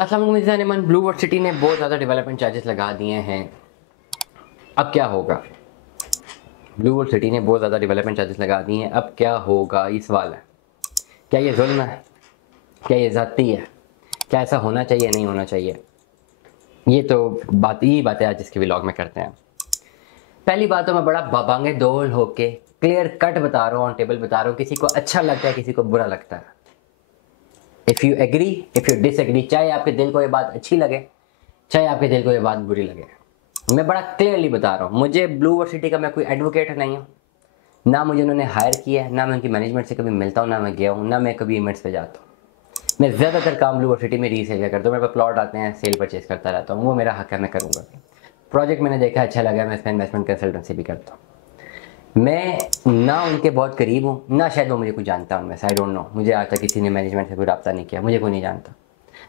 अस्सलाम वालेकुम। Blue World City ने बहुत ज़्यादा डेवलपमेंट चार्जेस लगा दिए हैं। अब क्या होगा? ब्लू वर्ड सिटी ने बहुत ज़्यादा डेवलपमेंट चार्जेस लगा दिए हैं, अब क्या होगा ये सवाल है। क्या ये जुल्म है? क्या ये ज़्यादती है? क्या ऐसा होना चाहिए, नहीं होना चाहिए? ये तो यही बातें आज इसके व्लॉग में करते हैं। पहली बात तो मैं बड़ा बाबांगे दोल होके क्लियर कट बता रहा हूँ, ऑन टेबल बता रहा हूँ, किसी को अच्छा लगता है, किसी को बुरा लगता है। If you agree, if you disagree, चाहे आपके दिल को ये बात अच्छी लगे, चाहे आपके दिल को ये बात बुरी लगे, मैं बड़ा क्लियरली बता रहा हूँ। मुझे ब्लू वर्ड सिटी का मैं कोई एडवोकेट नहीं हूँ, ना मुझे उन्होंने हायर किया है, ना मैं उनकी मैनेजमेंट से कभी मिलता हूँ, ना मैं गया हूँ, ना मैं कभी इवेंट्स पे जाता हूँ। मैं ज़्यादातर काम ब्लू वर्ड सिटी में रीसेल का करता हूँ। मेरे पास प्लॉट आते हैं, सेल परचेज करता रहता हूँ, वो मेरा हक है, मैं करूँगा। प्रोजेक्ट मैंने देखा अच्छा लगा, मैं इसमें इन्वेस्टमेंट कंसल्टेंसी भी करता हूँ। मैं ना उनके बहुत करीब हूँ, ना शायद वो मुझे कुछ जानता उनमें से, आई डोंट नो। मुझे आज तक किसी ने मैनेजमेंट से कोई रब्ता नहीं किया, मुझे कोई नहीं जानता,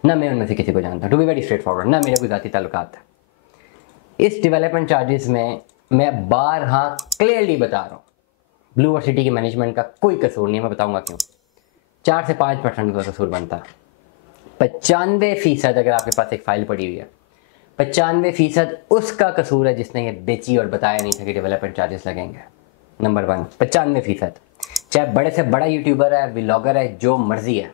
ना मैं उनमें से किसी को जानता, to be very straightforward, ना मेरे कोई ज़ाती ताल्लुकात है। इस डेवलपमेंट चार्जेस में मैं बारहा क्लियरली बता रहा हूँ, ब्लू वर्ड सिटी की मैनेजमेंट का कोई कसूर नहीं। मैं बताऊंगा क्यों। 4 से 5% का कसूर बनता है। 95% अगर आपके पास एक फाइल पड़ी हुई है, 95% उसका कसूर है जिसने ये बेची और बताया नहीं था कि डेवलपमेंट चार्जेस लगेंगे। नंबर 1, 95%। चाहे बड़े से बड़ा यूट्यूबर है, व्लॉगर है, जो मर्जी है,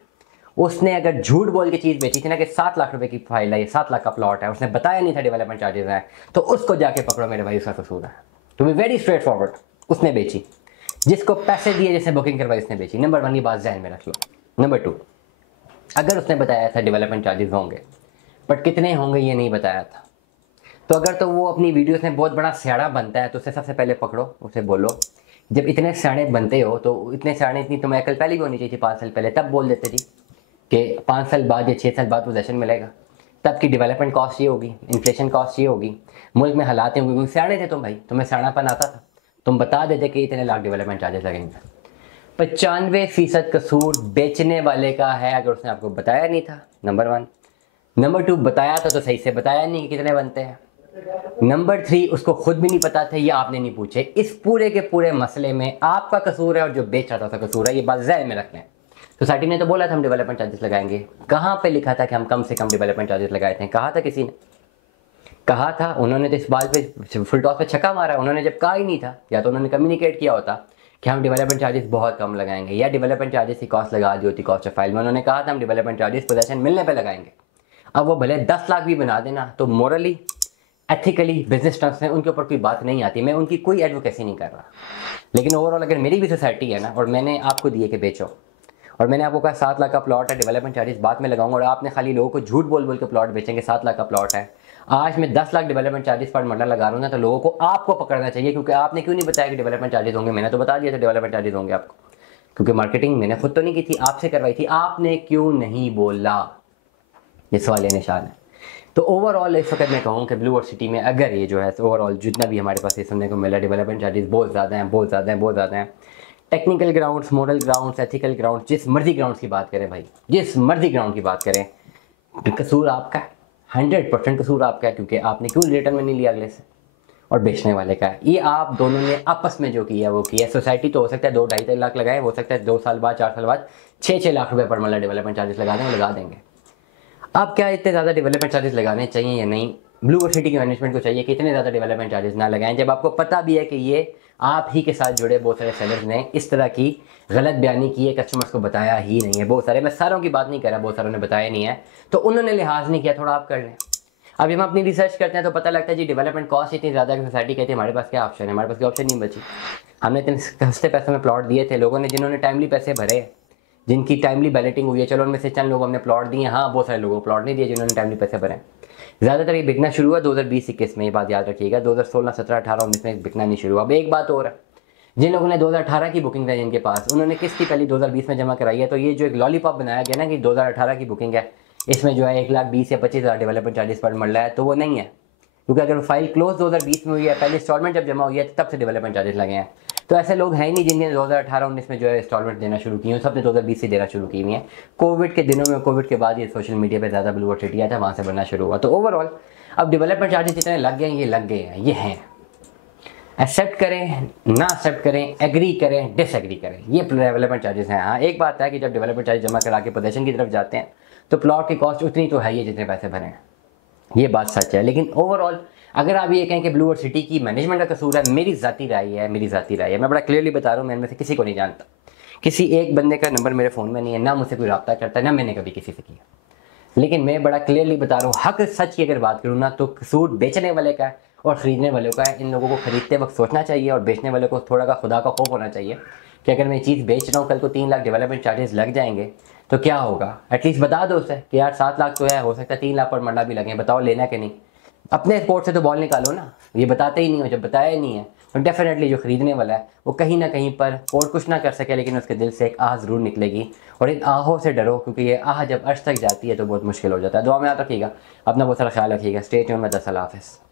उसने अगर झूठ बोल के चीज़ बेची थी ना कि 7 लाख रुपए की फाइल है, ये 7 लाख का प्लॉट है, उसने बताया नहीं था डेवलपमेंट चार्जेस है, तो उसको जाके पकड़ो मेरे भाई, उसका कसूर है। To be very straightforward, उसने बेची। जिसको पैसे दिए, जिसने बुकिंग करवाई, उसने बेची। नंबर 1 ये बात ध्यान में रख लो। नंबर 2, अगर उसने बताया था डेवलपमेंट चार्जेस होंगे, बट कितने होंगे ये नहीं बताया था, तो अगर तो वो अपनी वीडियोस में बहुत बड़ा स्याड़ा बनता है, तो उसे सबसे पहले पकड़ो, उसे बोलो जब इतने स्याणे बनते हो तो इतने स्याणे, इतनी तुम्हें अकल पहले भी होनी चाहिए थी 5 साल पहले। तब बोल देते जी कि 5 साल बाद या 6 साल बाद पोजेशन मिलेगा, तब की डेवलपमेंट कॉस्ट ये होगी, इन्फ्लेशन कॉस्ट ये होगी, मुल्क में हालात होंगे। क्योंकि स्याणे थे तुम भाई, तुम्हें स्याणापन आता था, तुम बता देते कि इतने लाख डेवलपमेंट चार्जेस लगेंगे। 95% कसूर बेचने वाले का है, अगर उसने आपको बताया नहीं था। नंबर 1। नंबर 2, बताया था तो सही से बताया नहीं कि कितने बनते हैं। नंबर 3, उसको खुद भी नहीं पता था, ये आपने नहीं पूछे। इस पूरे के पूरे मसले में आपका कसूर है और जो बेच रहा था उसका कसूर है, ये बात ज़हन में रख लें। सोसाइटी ने तो बोला था हम डेवलपमेंट चार्जेस लगाएंगे, कहाँ पे लिखा था कि हम कम से कम डेवलपमेंट चार्जेस लगाए थे? कहा था किसी ने? कहा था? उन्होंने तो इस बात पे फुल टॉस पे छक्का मारा। उन्होंने जब कहा ही नहीं था, या तो उन्होंने कम्युनिकेट किया होता कि हम डेवलपमेंट चार्जेस बहुत कम लगाएंगे, या डेवलपमेंट चार्जेस की कॉस्ट लगा दी होती कॉस्ट ऑफ फाइल में। उन्होंने कहा था हम डेवलपमेंट चार्जेस पोजेशन मिलने पे लगाएंगे। अब वो भले 10 लाख भी बना देना, तो मोरली, एथिकली, बिजनेस टर्म्स में उनके ऊपर कोई बात नहीं आती। मैं उनकी कोई एडवोकेसी नहीं कर रहा, लेकिन ओवरऑल अगर मेरी भी सोसाइटी है ना, और मैंने आपको दिए कि बेचो, और मैंने आपको कहा 7 लाख का प्लॉट है, डेवलपमेंट चार्जेस बाद में लगाऊंगा, और आपने खाली लोगों को झूठ बोल बोल के प्लॉट बेचेंगे 7 लाख का प्लॉट है। आज मैं 10 लाख डेवलपमेंट चार्जेस पर मरला लगा रहा हूँ ना, तो लोगों को आपको पकड़ना चाहिए, क्योंकि आपने क्यों नहीं बताया कि डेवलपमेंट चार्जेस होंगे? मैंने तो बता दिया था डेवलपमेंट चार्जेस होंगे आपको, क्योंकि मार्केटिंग मैंने खुद तो नहीं की थी, आपसे करवाई थी। आपने क्यों नहीं बोला? ये सवाल निशान है। तो ओवरऑल इस वक्त मैं कहूँ कि ब्लू वर्ड सिटी में अगर ये जो है ओवरऑल जितना भी हमारे पास ये सुनने को मिला, डेवलपमेंट चार्जेस बहुत ज़्यादा हैं, बहुत ज़्यादा हैं, बहुत ज़्यादा हैं। Technical grounds, moral grounds, ethical grounds, जिस मर्जी ग्राउंड्स की बात करें भाई, जिस मर्जी ग्राउंड की बात करें, कसूर आपका है। 100% कसूर आपका है, क्योंकि आपने क्यों रिटर्न में नहीं लिया अगले से, और बेचने वाले का है। ये आप दोनों ने आपस में जो किया वो किया। सोसाइटी तो हो सकता है 2-2.5 लाख लगाए, हो सकता है 2 साल बाद, 4 साल बाद 6-6 लाख रुपए पर मल्ला डेवलपमेंट चार्जेस लगा दें, लगा देंगे। अब क्या इतने ज़्यादा डेवलपमेंट चार्जेस लगाने चाहिए या नहीं? ब्लू वर्ड सिटी की मैनेजमेंट को चाहिए कि इतने ज़्यादा डेवलपमेंट चार्जेस ना लगाएं, जब आपको पता भी है कि ये आप ही के साथ जुड़े बहुत सारे सेलर्स ने इस तरह की गलत बयानी की है, कस्टमर्स को बताया ही नहीं है। बहुत सारे, मैं सारों की बात नहीं कर रहा, बहुत सारों ने बताया नहीं है, तो उन्होंने लिहाज नहीं किया, थोड़ा आप कर लें। अभी हम अपनी रिसर्च करते हैं तो पता लगता है जी डेवलपमेंट कॉस्ट इतनी ज़्यादा है कि सोसाइटी कहती है हमारे पास क्या ऑप्शन है, हमारे पास कोई ऑप्शन नहीं बची। हमने इतने सस्ते पैसों में प्लॉट दिए थे, लोगों ने जिन्होंने टाइमली पैसे भरे, जिनकी टाइमली बैलेटिंग हुई है, चलो उनमें से चंद लोगों हमने प्लॉट दिए। हाँ, बहुत सारे लोगों को प्लॉट नहीं दिए जिन्होंने टाइमली पैसे भरे। ज़्यादातर ये बिकना शुरू हुआ 2020-21 में, ये बात याद रखिएगा। 2016, 17, 18, 19 में बिकना नहीं शुरू हुआ। अब एक बात और है, जिन लोगों ने 2018 की बुकिंग है जिनके पास, उन्होंने किसकी पहले 2020 में जमा कराई है, तो ये जो एक लॉलीपॉप बनाया गया ना कि 2018 की बुकिंग है, इसमें जो है 1,20,000 या 25,000 डेवलपमेंट चार्जेस पर मर रहा है, तो वो नहीं है। क्योंकि अगर फाइल क्लोज 2020 में हुई है, पहले इंस्टॉलमेंट जब जमा हुई है, तब से डेवलपमेंट चार्जेस लगे हैं। तो ऐसे लोग हैं ही नहीं जिनने 2018-19 में जो है इंस्टॉलमेंट देना शुरू की है, सबने 2020 से देना शुरू की हुई है। कोविड के दिनों में, कोविड के बाद ये सोशल मीडिया पे ज़्यादा ब्लू वर्ड सिटी आया था, वहाँ से बनना शुरू हुआ। तो ओवरऑल अब डेवलपमेंट चार्जेस जितने लग गए हैं, ये लग गए हैं, ये हैं। एक्सेप्ट करें ना एक्सेप्ट करें, एग्री करें डिसएग्री करें, ये डेवलपमेंट चार्जेस हैं। हाँ, एक बात है कि जब डेवलपमेंट चार्जेस जमा करा के पोजेशन की तरफ जाते हैं, तो प्लॉट की कॉस्ट उतनी तो है ही है जितने पैसे भरे हैं, ये बात सच है। लेकिन ओवरऑल अगर आप ये कहें कि ब्लू वर्ल्ड सिटी की मैनेजमेंट का कसूर है, मेरी ज़ाती राय है, मेरी ज़ाती राय है, मैं बड़ा क्लियरली बता रहा हूँ, मैं इनमें से किसी को नहीं जानता, किसी एक बंदे का नंबर मेरे फ़ोन में नहीं है, ना मुझसे कोई रब्ता करता है, ना मैंने कभी किसी से किया। लेकिन मैं बड़ा क्लियरली बता रहा हूँ, हक सच की अगर बात करूँ ना, तो कसूर बेचने वाले का है और ख़रीदने वालों का है। इन लोगों को खरीदते वक्त सोचना चाहिए और बेचने वाले को थोड़ा का खुदा का खौफ होना चाहिए कि अगर मैं चीज़ बेच रहा हूँ, कल को 3 लाख डेवलपमेंट चार्जेस लग जाएंगे तो क्या होगा। एटलीस्ट बता दो उसे कि यार 7 लाख तो है, हो सकता है 3 लाख पर मंडा भी लगे, बताओ लेना कि नहीं। अपने कोर्ट से तो बॉल निकालो ना, ये बताते ही नहीं हो। जब बताया ही नहीं है तो डेफिनेटली जो खरीदने वाला है वो कहीं ना कहीं पर कोर्ट कुछ ना कर सके, लेकिन उसके दिल से एक आह ज़रूर निकलेगी। और इन आहों से डरो, क्योंकि ये आह जब अर्श तक जाती है तो बहुत मुश्किल हो जाता है। दुआ में याद रखिएगा, अपना बहुत सारा ख्याल रखिएगा। स्टे ट्यून में 10 अल्लाह हाफ़िज़।